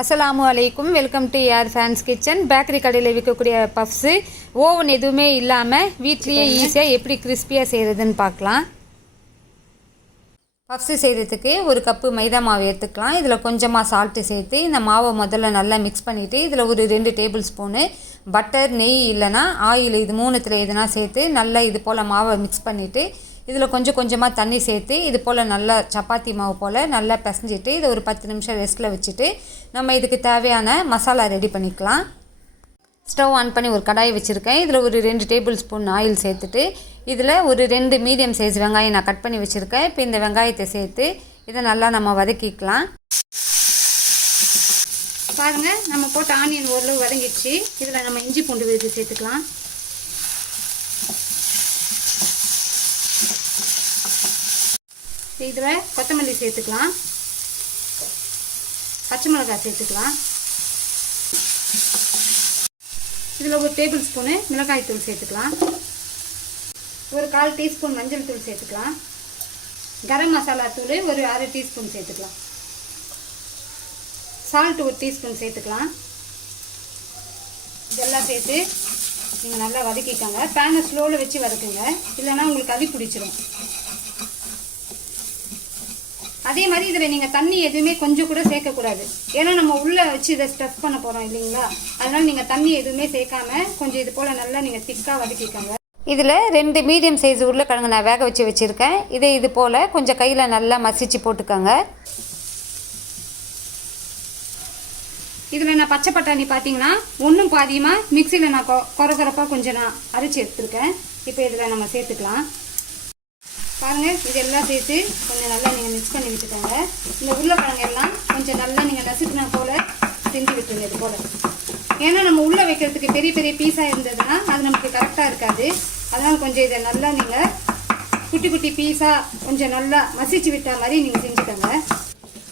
அஸ்லாமு அலைக்கும். Welcome to air fans kitchen bakery கடையில் விற்கக்கூடிய பஃப்ஸு ஓவன் எதுவுமே இல்லாமல் வீட்லேயே ஈஸியாக எப்படி கிறிஸ்பியாக செய்கிறதுன்னு பார்க்கலாம். பஃப்ஸு செய்கிறதுக்கு ஒரு கப்பு மைதா மாவு எடுத்துக்கலாம். இதில் கொஞ்சமாக சால்ட்டு சேர்த்து இந்த மாவை முதல்ல நல்லா மிக்ஸ் பண்ணிவிட்டு இதில் ஒரு ரெண்டு டேபிள் ஸ்பூனு பட்டர் நெய் இல்லைன்னா ஆயில் இது மூணுத்தில் எதுனா சேர்த்து நல்லா இது போல் மாவை மிக்ஸ் பண்ணிவிட்டு இதில் கொஞ்சம் கொஞ்சமாக தண்ணி சேர்த்து இது போல் நல்லா சப்பாத்தி மாவு போல் நல்லா பிசைஞ்சிட்டு இதை ஒரு பத்து நிமிஷம் ரெஸ்ட்டில் வச்சுட்டு நம்ம இதுக்கு தேவையான மசாலா ரெடி பண்ணிக்கலாம். ஸ்டவ் ஆன் பண்ணி ஒரு கடாய் வச்சுருக்கேன். இதில் ஒரு ரெண்டு டேபிள் ஸ்பூன் ஆயில் சேர்த்துட்டு இதில் ஒரு ரெண்டு மீடியம் சைஸ் வெங்காயம் நான் கட் பண்ணி வச்சுருக்கேன். இப்போ இந்த வெங்காயத்தை சேர்த்து இதை நல்லா நம்ம வதக்கிக்கலாம். பாருங்கள் நம்ம போட்ட ஆனியன் ஓரளவு வதங்கிடுச்சு. இதில் நம்ம இஞ்சி பூண்டு விழுது சேர்த்துக்கலாம். இதில் கொத்தமல்லி சேர்த்துக்கலாம். பச்சை மிளகாய் சேர்த்துக்கலாம். இதில் ஒரு டேபிள் ஸ்பூனு மிளகாய் தூள் சேர்த்துக்கலாம். ஒரு கால் டீஸ்பூன் மஞ்சள் தூள் சேர்த்துக்கலாம். கரம் மசாலா தூள் ஒரு அரை டீஸ்பூன் சேர்த்துக்கலாம். சால்ட் ஒரு டீஸ்பூன் சேர்த்துக்கலாம். இதெல்லாம் சேர்த்து நீங்கள் நல்லா வதக்கிக்கோங்க. பேனை ஸ்லோவில் வச்சு வதக்குங்க. இல்லைன்னா உங்களுக்கு அதி பிடிச்சிரும். அதே மாதிரி இதில் நீங்கள் தண்ணி எதுவுமே கொஞ்சம் கூட சேர்க்கக்கூடாது. ஏன்னா நம்ம உள்ளே வச்சு இதை ஸ்டஃப் பண்ண போகிறோம் இல்லைங்களா? அதனால் நீங்கள் தண்ணி எதுவுமே சேர்க்காம கொஞ்சம் இது போல் நல்லா நீங்கள் திக்காக வதக்கிக்கோங்க. இதில் ரெண்டு மீடியம் சைஸ் உருளைக்கிழங்கு நான் வேக வச்சு வச்சுருக்கேன். இதை இது போல் கொஞ்சம் கையில் நல்லா மசிச்சு போட்டுக்கோங்க. இதில் நான் பச்சை பட்டாணி பார்த்தீங்கன்னா ஒன்றும் பாதியமாக மிக்சியில் நான் கொ குறை குறைப்பாக கொஞ்சம் நான் அரைச்சி எடுத்துருக்கேன். இப்போ இதில் நம்ம சேர்த்துக்கலாம். பாருங்கள் இதெல்லாம் சேர்த்து கொஞ்சம் நல்லா நீங்கள் மிக்ஸ் பண்ணி விட்டுக்கோங்க. இந்த உருளைக்கிழங்கு எல்லாம் கொஞ்சம் நல்லா நீங்கள் நசுக்கின போல் செஞ்சு விட்டுருங்க இது போல். ஏன்னா நம்ம உள்ளே வைக்கிறதுக்கு பெரிய பெரிய பீஸாக இருந்ததுன்னா அது நமக்கு கரெக்டாக இருக்காது. அதனால் கொஞ்சம் இதை நல்லா நீங்கள் குட்டி குட்டி பீஸாக கொஞ்சம் நல்லா மசிச்சு விட்ட மாதிரி நீங்கள் செஞ்சுக்கோங்க.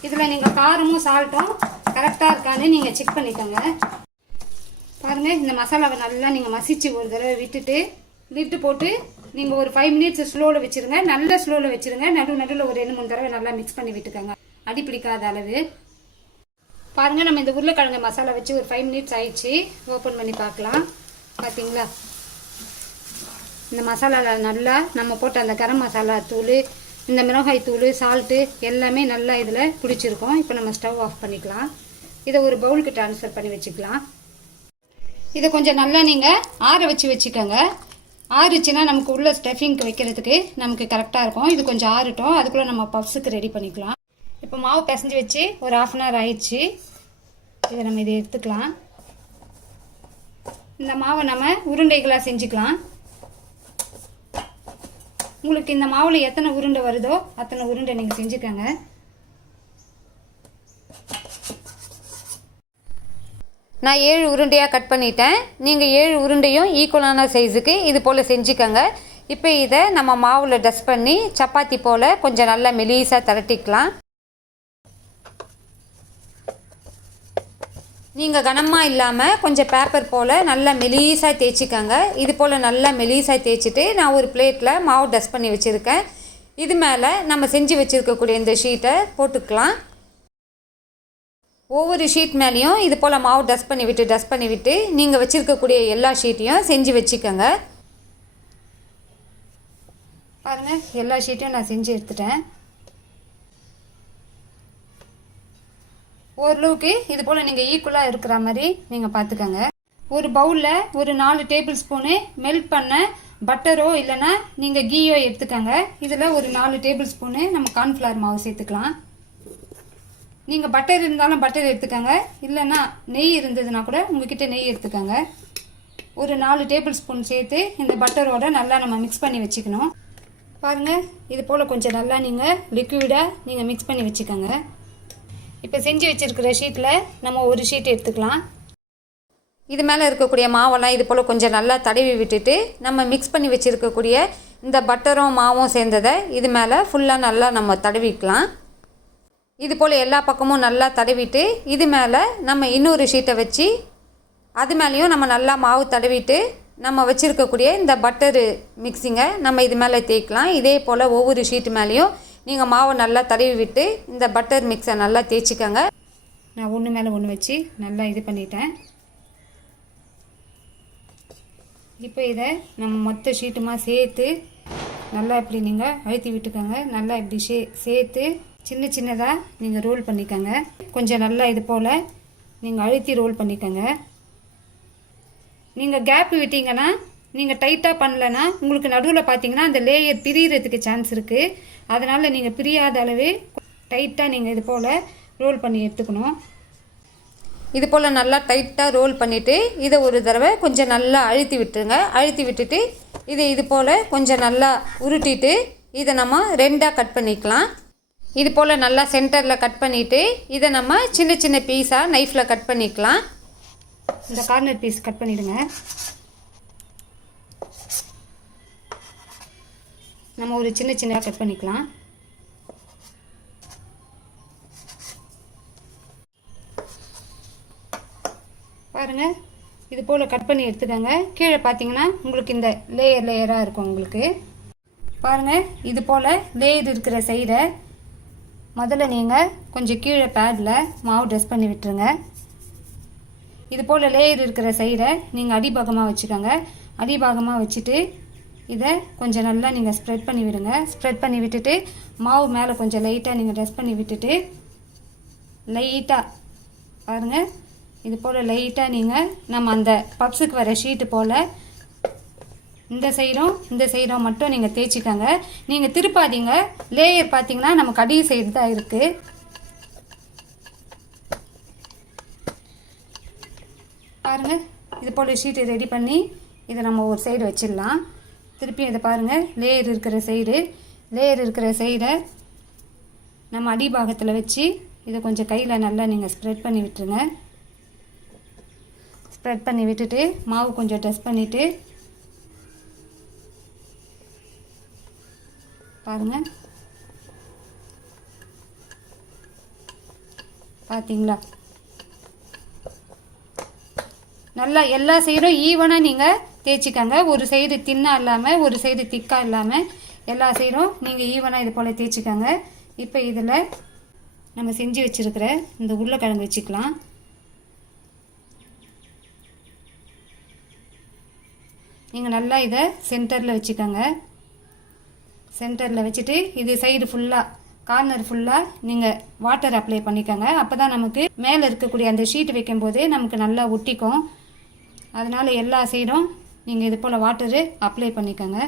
இதில் நீங்கள் காரமும் சால்ட்டும் கரெக்டாக இருக்கான்னு நீங்கள் செக் பண்ணிக்கோங்க. பாருங்கள் இந்த மசாலாவை நல்லா நீங்கள் மசிச்சு ஒரு தடவை விட்டுட்டு லிட்டு போட்டு நீங்கள் ஒரு ஃபைவ் மினிட்ஸ் ஸ்லோவில் வச்சுருங்க. நல்ல ஸ்லோவில் வச்சுருங்க. நடு நடுவில் ஒரு ரெண்டு மூணு தடவை நல்லா மிக்ஸ் பண்ணி விட்டுக்கோங்க. அடி பிடிக்காத அளவு. பாருங்கள் நம்ம இந்த உருளைக்கிழங்கு மசாலா வச்சு ஒரு ஃபைவ் மினிட்ஸ் ஆயிடுச்சு. ஓப்பன் பண்ணி பார்க்கலாம். பார்த்தீங்களா இந்த மசாலாவில் நல்லா நம்ம போட்ட அந்த கரம் மசாலா தூள் இந்த மிளகாய் தூள் சால்ட்டு எல்லாமே நல்லா இதில் பிடிச்சிருக்கோம். இப்போ நம்ம ஸ்டவ் ஆஃப் பண்ணிக்கலாம். இதை ஒரு பவுலுக்கு ட்ரான்ஸ்ஃபர் பண்ணி வச்சுக்கலாம். இதை கொஞ்சம் நல்லா நீங்கள் ஆற வச்சு வச்சுக்கோங்க. ஆறுச்சுன்னா நமக்கு உள்ள ஸ்டஃபிங்க்கு வைக்கிறதுக்கு நமக்கு கரெக்டாக இருக்கும். இது கொஞ்சம் ஆறுட்டோம். அதுக்குள்ளே நம்ம பஃப்ஸுக்கு ரெடி பண்ணிக்கலாம். இப்போ மாவு பிசைஞ்சு வச்சு ஒரு ஆஃப் அன் ஹவர் ஆயிடுச்சு. இதை நம்ம இதை எடுத்துக்கலாம். இந்த மாவை நம்ம உருண்டைகளாக செஞ்சுக்கலாம். உங்களுக்கு இந்த மாவில் எத்தனை உருண்டை வருதோ அத்தனை உருண்டை நீங்கள் செஞ்சுக்கோங்க. நான் ஏழு உருண்டையாக கட் பண்ணிட்டேன். நீங்கள் ஏழு உருண்டையும் ஈக்குவலான சைஸுக்கு இது போல் செஞ்சுக்கோங்க. இப்போ இதை நம்ம மாவில் டஸ்ட் பண்ணி சப்பாத்தி போல் கொஞ்சம் நல்லா மெலீஸாக திரட்டிக்கலாம். நீங்கள் கனமாக இல்லாமல் கொஞ்சம் பேப்பர் போல் நல்லா மெலீஸாக தேய்ச்சிக்கோங்க. இது போல் நல்லா மெலீஸாக தேய்ச்சிட்டு நான் ஒரு பிளேட்டில் மாவு டஸ்ட் பண்ணி வச்சுருக்கேன். இது மேலே நம்ம செஞ்சு வச்சுருக்கக்கூடிய இந்த ஷீட்டை போட்டுக்கலாம். ஒவ்வொரு ஷீட் மேலேயும் இது போல் மாவு டஸ்ட் பண்ணி விட்டு டஸ்ட் பண்ணி விட்டு நீங்கள் வச்சுருக்கக்கூடிய எல்லா ஷீட்டையும் செஞ்சு வச்சுக்கோங்க. பாருங்கள் எல்லா ஷீட்டையும் நான் செஞ்சு எடுத்துட்டேன். ஓரளவுக்கு இது போல் நீங்கள் ஈக்குவலாக இருக்கிற மாதிரி நீங்கள் பார்த்துக்கோங்க ஒரு பவுலில் ஒரு நாலு டேபிள் ஸ்பூனு மெல்ட் பண்ண பட்டரோ இல்லைன்னா நீங்கள் கீயோ எடுத்துக்கோங்க. இதில் ஒரு நாலு டேபிள் ஸ்பூனு நம்ம கார்ன்ஃப்ளவர் மாவு சேர்த்துக்கலாம். நீங்கள் பட்டர் இருந்தாலும் பட்டர் எடுத்துக்கோங்க. இல்லைன்னா நெய் இருந்ததுன்னா கூட உங்ககிட்ட நெய் எடுத்துக்கோங்க. ஒரு நாலு டேபிள் ஸ்பூன் சேர்த்து இந்த பட்டரோட நல்லா நம்ம மிக்ஸ் பண்ணி வச்சுக்கணும். பாருங்கள் இது போல் கொஞ்சம் நல்லா நீங்கள் லிக்விடாக நீங்கள் மிக்ஸ் பண்ணி வச்சுக்கோங்க. இப்போ செஞ்சு வச்சுருக்கிற ஷீட்டில் நம்ம ஒரு ஷீட் எடுத்துக்கலாம். இது மேலே இருக்கக்கூடிய மாவெல்லாம் இது போல் கொஞ்சம் நல்லா தடவி விட்டுட்டு நம்ம மிக்ஸ் பண்ணி வச்சுருக்கக்கூடிய இந்த பட்டரும் மாவும் சேர்ந்ததை இது மேலே ஃபுல்லாக நல்லா நம்ம தடவிக்கலாம். இது போல் எல்லா பக்கமும் நல்லா தடவிட்டு இது மேலே நம்ம இன்னொரு ஷீட்டை வச்சு அது மேலேயும் நம்ம நல்லா மாவு தடவிட்டு நம்ம வச்சுருக்கக்கூடிய இந்த பட்டரு மிக்ஸிங்கை நம்ம இது மேலே தேய்க்கலாம். இதே போல் ஒவ்வொரு ஷீட்டு மேலேயும் நீங்கள் மாவை நல்லா தடவி விட்டு இந்த பட்டர் மிக்ஸை நல்லா தேய்ச்சிக்கோங்க. நான் ஒன்று மேலே ஒன்று வச்சு நல்லா இது பண்ணிட்டேன். இப்போ இதை நம்ம மொத்த ஷீட்டுமாக சேர்த்து நல்லா இப்படி நீங்கள் அழுத்தி விட்டுக்கோங்க. நல்லா இப்படி சே சேர்த்து சின்ன சின்னதாக நீங்கள் ரோல் பண்ணிக்கோங்க. கொஞ்சம் நல்லா இது போல் நீங்கள் அழுத்தி ரோல் பண்ணிக்கோங்க. நீங்கள் கேப் விட்டீங்கன்னா நீங்கள் டைட்டாக பண்ணலன்னா உங்களுக்கு நடுவில் பார்த்தீங்கன்னா அந்த லேயர் பிரியறதுக்கு சான்ஸ் இருக்குது அதனால் நீங்கள் பிரியாத அளவு டைட்டாக நீங்கள் இது போல் ரோல் பண்ணி எடுத்துக்கணும். இது போல் நல்லா டைட்டாக ரோல் பண்ணிவிட்டு இதை ஒரு தடவை கொஞ்சம் நல்லா அழுத்தி விட்டுருங்க. அழுத்தி விட்டுட்டு இதை இது போல் கொஞ்சம் நல்லா உருட்டிட்டு இதை நம்ம ரெண்டாக கட் பண்ணிக்கலாம். இது போல் நல்லா சென்டரில் கட் பண்ணிவிட்டு இதை நம்ம சின்ன சின்ன பீஸாக நைஃப்பில் கட் பண்ணிக்கலாம். இந்த கார்னர் பீஸ் கட் பண்ணிவிடுங்க நம்ம ஒரு சின்ன சின்னதாக கட் பண்ணிக்கலாம். பாருங்க இது போல் கட் பண்ணி எடுத்துக்கோங்க. கீழே பார்த்தீங்கன்னா உங்களுக்கு இந்த லேயர் லேயராக இருக்கும் உங்களுக்கு. பாருங்கள் இது போல் லேயர் இருக்கிற சைடை முதல்ல நீங்கள் கொஞ்சம் கீழே பேடில் மாவு ட்ரெஸ் பண்ணி விட்டுருங்க. இது போல் லேயர் இருக்கிற சைடை நீங்கள் அடிபாகமாக வச்சுக்கோங்க. அடிபாகமாக வச்சுட்டு இதை கொஞ்சம் நல்லா நீங்கள் ஸ்ப்ரெட் பண்ணி விடுங்க. ஸ்ப்ரெட் பண்ணி விட்டுட்டு மாவு மேலே கொஞ்சம் லைட்டாக நீங்கள் ட்ரெஸ் பண்ணி விட்டுட்டு லைட்டாக பாருங்கள் இது போல் லைட்டாக நீங்கள் நம்ம அந்த பப்ஸுக்கு வர ஷீட்டு போல் இந்த சைடும் இந்த சைடும் மட்டும் நீங்கள் தேய்ச்சிக்கோங்க. நீங்கள் திருப்பாதீங்க. லேயர் பார்த்தீங்கன்னா நமக்கு அடி சைடு தான் இருக்குது பாருங்கள் இது போல் ஷீட்டு ரெடி பண்ணி இதை நம்ம ஒரு சைடு வச்சிடலாம். திருப்பி இதை பாருங்கள் லேயர் இருக்கிற சைடு லேயர் இருக்கிற சைடை நம்ம அடிபாகத்தில் வச்சு இதை கொஞ்சம் கையில் நல்லா நீங்கள் ஸ்ப்ரெட் பண்ணி விட்டுருங்க. ஸ்ப்ரெட் பண்ணி விட்டுட்டு மாவு கொஞ்சம் டஸ்ட் பண்ணிவிட்டு பாருங்கள் பார்த்தீங்களா நல்லா எல்லா சைடும் ஈவனாக நீங்கள் தேய்ச்சிக்கங்க. ஒரு சைடு தின்னாக இல்லாமல் ஒரு சைடு திக்காக இல்லாமல் எல்லா சைடும் நீங்கள் ஈவனாக இது போல் தேய்ச்சிக்கங்க. இப்போ இதில் நம்ம செஞ்சு வச்சுருக்கிற இந்த உருளைக்கிழங்கு வச்சுக்கலாம். நீங்கள் நல்லா இதை சென்டரில் வச்சுக்கோங்க. சென்டரில் வச்சுட்டு இது சைடு ஃபுல்லாக கார்னர் ஃபுல்லாக நீங்கள் வாட்டர் அப்ளை பண்ணிக்கோங்க. அப்போ தான் நமக்கு மேலே இருக்கக்கூடிய அந்த ஷீட் வைக்கும்போது நமக்கு நல்லா ஒட்டிக்கும். அதனால் எல்லா சைடும் நீங்கள் இது போல் வாட்டரு அப்ளை பண்ணிக்கோங்க.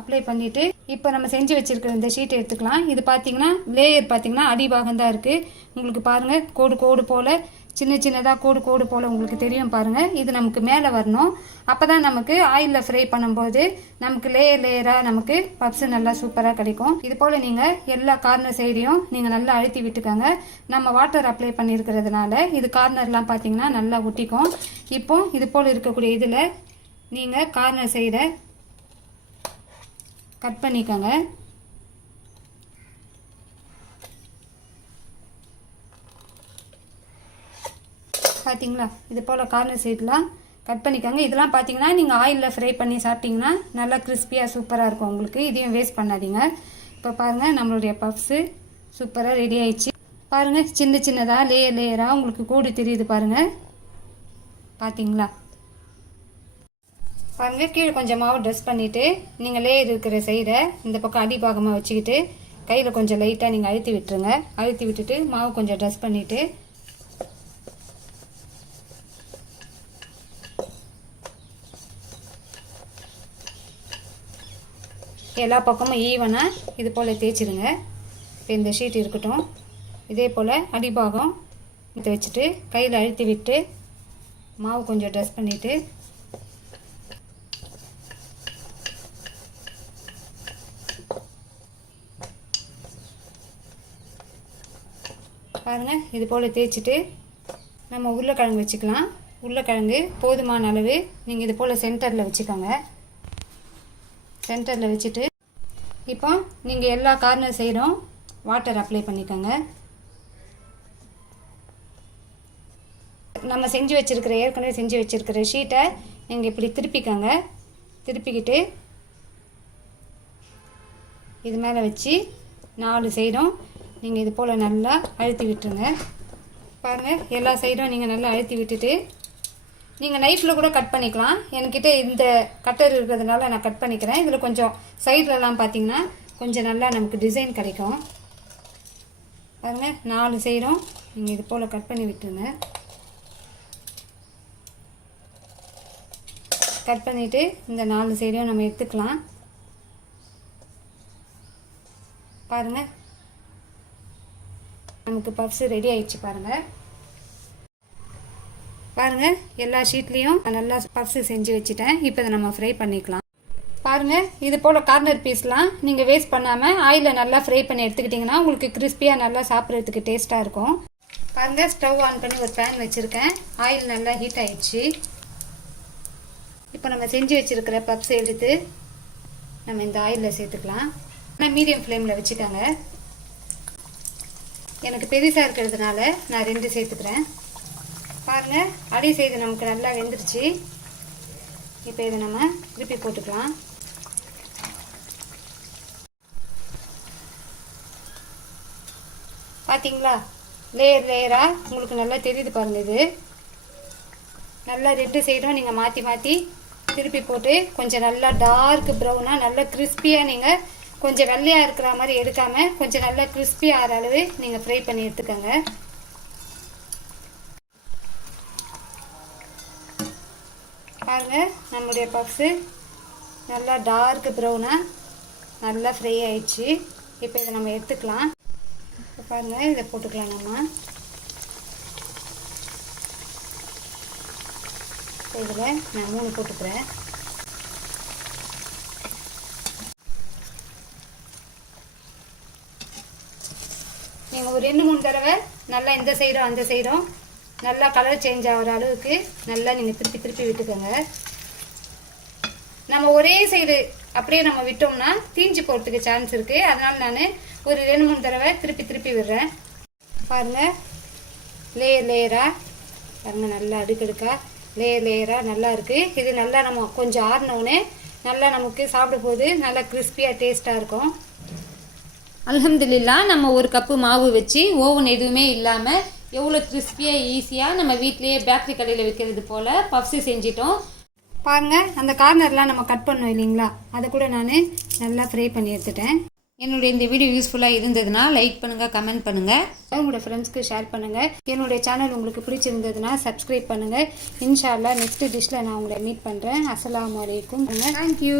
அப்ளை பண்ணிவிட்டு இப்போ நம்ம செஞ்சு வச்சுருக்கிற இந்த ஷீட்டை எடுத்துக்கலாம். இது பார்த்தீங்கன்னா லேயர் பார்த்தீங்கன்னா அடிபாகம் தான் இருக்குது உங்களுக்கு பாருங்கள் கோடு கோடு போல் சின்ன சின்னதாக கோடு கோடு போல் உங்களுக்கு தெரியும் பாருங்கள் இது நமக்கு மேலே வரணும். அப்போ தான் நமக்கு ஆயிலில் ஃப்ரை பண்ணும்போது நமக்கு லேயர் லேயராக நமக்கு பப்ஸு நல்லா சூப்பராக கிடைக்கும். இது போல் நீங்கள் எல்லா கார்னர் சைடையும் நீங்கள் நல்லா அழுத்தி விட்டுக்கோங்க. நம்ம வாட்டர் அப்ளை பண்ணியிருக்கிறதுனால இது கார்னர்லாம் பார்த்தீங்கன்னா நல்லா ஒட்டிக்கும். இப்போ இது போல் இருக்கக்கூடிய இதில் நீங்கள் கார்னர் சைடை கட் பண்ணிக்கோங்க. பார்த்தீங்களா இது போல் கார்னர் சைட்லாம் கட் பண்ணிக்கோங்க. இதெல்லாம் பார்த்தீங்கன்னா நீங்கள் ஆயிலில் ஃப்ரை பண்ணி சாப்பிட்டீங்கன்னா நல்லா கிறிஸ்பியாக சூப்பராக இருக்கும் உங்களுக்கு. இதையும் வேஸ்ட் பண்ணாதீங்க. இப்போ பாருங்கள் நம்மளுடைய பஃப்ஸு சூப்பராக ரெடி ஆயிடுச்சு. பாருங்கள் சின்ன சின்னதாக லேயர் லேயராக உங்களுக்கு கூடு தெரியுது பாருங்கள் பார்த்தீங்களா பாருங்கள் கீழே கொஞ்சம் மாவு ட்ரெஸ் பண்ணிவிட்டு நீங்கள் லேயர் இருக்கிற சைடை இந்த பக்கம் அடிபாகமாக வச்சுக்கிட்டு கையில் கொஞ்சம் லைட்டாக நீங்கள் அழுத்தி விட்டுருங்க. அழுத்தி விட்டுட்டு மாவு கொஞ்சம் ட்ரெஸ் பண்ணிவிட்டு எல்லா பக்கமும் ஈவனாக இது போல் தேய்ச்சிருங்க. இப்போ இந்த ஷீட் இருக்கட்டும். இதே போல் அடிபாகம் தேய்ச்சிட்டு வச்சுட்டு கையில் அழுத்தி விட்டு மாவு கொஞ்சம் ட்ரெஸ் பண்ணிவிட்டு பாருங்கள் இது போல் தேய்ச்சிட்டு நம்ம உருளைக்கிழங்கு வச்சுக்கலாம். உருளைக்கிழங்கு போதுமான அளவு நீங்கள் இது போல் சென்டரில் வச்சுக்கோங்க. சென்டரில் வச்சுட்டு இப்போ நீங்கள் எல்லா கார்னர் சைடும் வாட்டர் அப்ளை பண்ணிக்கோங்க. நம்ம செஞ்சு வச்சுருக்கிற ஏற்கனவே செஞ்சு வச்சுருக்கிற ஷீட்டை நீங்கள் இப்படி திருப்பிக்கோங்க. திருப்பிக்கிட்டு இது மேலே வச்சு நாலு சைடும் நீங்கள் இது போல் நல்லா அழுத்தி விட்டுருங்க. பாருங்கள் எல்லா சைடும் நீங்கள் நல்லா அழுத்தி விட்டுட்டு நீங்கள் நைஃப்பில் கூட கட் பண்ணிக்கலாம். என்கிட்ட இந்த கட்டர் இருக்கிறதுனால நான் கட் பண்ணிக்கிறேன். இதில் கொஞ்சம் சைட்லலாம் பார்த்தீங்கன்னா கொஞ்சம் நல்லா நமக்கு டிசைன் கிடைக்கும். பாருங்க நாலு சைடும் நீங்கள் இது போல் கட் பண்ணி விட்டுருங்க. கட் பண்ணிவிட்டு இந்த நாலு சைடையும் நம்ம எடுத்துக்கலாம். பாருங்கள் நமக்கு பப்ஸு ரெடி ஆயிடுச்சு பாருங்கள் பாருங்கள் எல்லா ஷீட்லேயும் நல்லா பஃப்ஸு செஞ்சு வச்சுட்டேன். இப்போ இதை நம்ம ஃப்ரை பண்ணிக்கலாம். பாருங்கள் இது போல் கார்னர் பீஸ்லாம் நீங்கள் வேஸ்ட் பண்ணாமல் ஆயிலில் நல்லா ஃப்ரை பண்ணி எடுத்துக்கிட்டிங்கன்னா உங்களுக்கு கிறிஸ்பியாக நல்லா சாப்பிட்றதுக்கு டேஸ்ட்டாக இருக்கும். பாருங்க ஸ்டவ் ஆன் பண்ணி ஒரு பேன் வச்சுருக்கேன். ஆயில் நல்லா ஹீட் ஆயிடுச்சு. இப்போ நம்ம செஞ்சு வச்சுருக்கிற பப்ஸ் எடுத்து நம்ம இந்த ஆயிலில் சேர்த்துக்கலாம். ஆனால் மீடியம் ஃப்ளேமில் வச்சுக்கோங்க. எனக்கு பெருசாக இருக்கிறதுனால நான் ரெண்டு சேர்த்துக்கிறேன். பாருங்கள் அடி செய்து நமக்கு நல்லா வெந்துருச்சு. இப்போ இதை நம்ம திருப்பி போட்டுக்கலாம். பார்த்தீங்களா லேயர் லேயராக உங்களுக்கு நல்லா தெரியுது பாருங்க இது. நல்லா ரெண்டு சைடும் நீங்கள் மாற்றி மாற்றி திருப்பி போட்டு கொஞ்சம் நல்லா டார்க் ப்ரௌனாக நல்லா கிறிஸ்பியாக நீங்கள் கொஞ்சம் வெள்ளையாக இருக்கிற மாதிரி எடுக்காமல் கொஞ்சம் நல்லா கிறிஸ்பியாக ஆகிற அளவு நீங்கள் ஃப்ரை பண்ணி எடுத்துக்கோங்க. பாருங்க நம்மளுடைய பப்ஸு நல்லா டார்க் ப்ரௌனாக நல்லா ஃப்ரை ஆயிடுச்சு. இப்போ இதை நம்ம எடுத்துக்கலாம். இப்போ பாருங்கள் இதை போட்டுக்கலாம் நம்ம. இதில் நான் மூணு போட்டுக்கிறேன். நீங்கள் ஒரு ரெண்டு மூணு தடவை நல்லா இந்த சைடும் அந்த சைடும் நல்லா கலர் சேஞ்ச் ஆகிற அளவுக்கு நல்லா நீங்கள் திருப்பி திருப்பி விட்டுக்கோங்க. நம்ம ஒரே சைடு அப்படியே நம்ம விட்டோம்னா தீஞ்சு போகிறதுக்கு சான்ஸ் இருக்குது அதனால் நான் ஒரு ரெண்டு மூணு தடவை திருப்பி திருப்பி விடுறேன். பாருங்கள் லேயர் லேயராக பாருங்கள் நல்லா அடுக்கடுக்கா. லேயர் லேயராக நல்லா இருக்குது இது நல்லா நம்ம கொஞ்சம் ஆறினோடனே நல்லா நமக்கு சாப்பிடும்போது நல்லா கிறிஸ்பியாக டேஸ்ட்டாக இருக்கும். அல்ஹம்துலில்லா நம்ம ஒரு கப்பு மாவு வச்சு ஓவன் எதுவுமே இல்லாமல் எவ்வளோ கிறிஸ்பியாக ஈஸியாக நம்ம வீட்லேயே பேக்கரி கடையில் விற்கிறது போல் பப்ஸு செஞ்சிட்டோம். பாருங்க அந்த கார்னர்லாம் நம்ம கட் பண்ணோம் இல்லைங்களா? அதை கூட நான் நல்லா ஃப்ரை பண்ணி எடுத்துட்டேன். என்னுடைய இந்த வீடியோ யூஸ்ஃபுல்லாக இருந்ததுன்னா லைக் பண்ணுங்கள் கமெண்ட் பண்ணுங்கள் உங்களோட ஃப்ரெண்ட்ஸ்க்கு ஷேர் பண்ணுங்கள் என்னுடைய சேனல் உங்களுக்கு பிடிச்சிருந்ததுன்னா சப்ஸ்கிரைப் பண்ணுங்கள் இன்ஷால்லா நெக்ஸ்ட் டிஷ்ஷில் நான் உங்களை மீட் பண்ணுறேன் அஸ்ஸலாமு அலைக்கும். தேங்க்யூ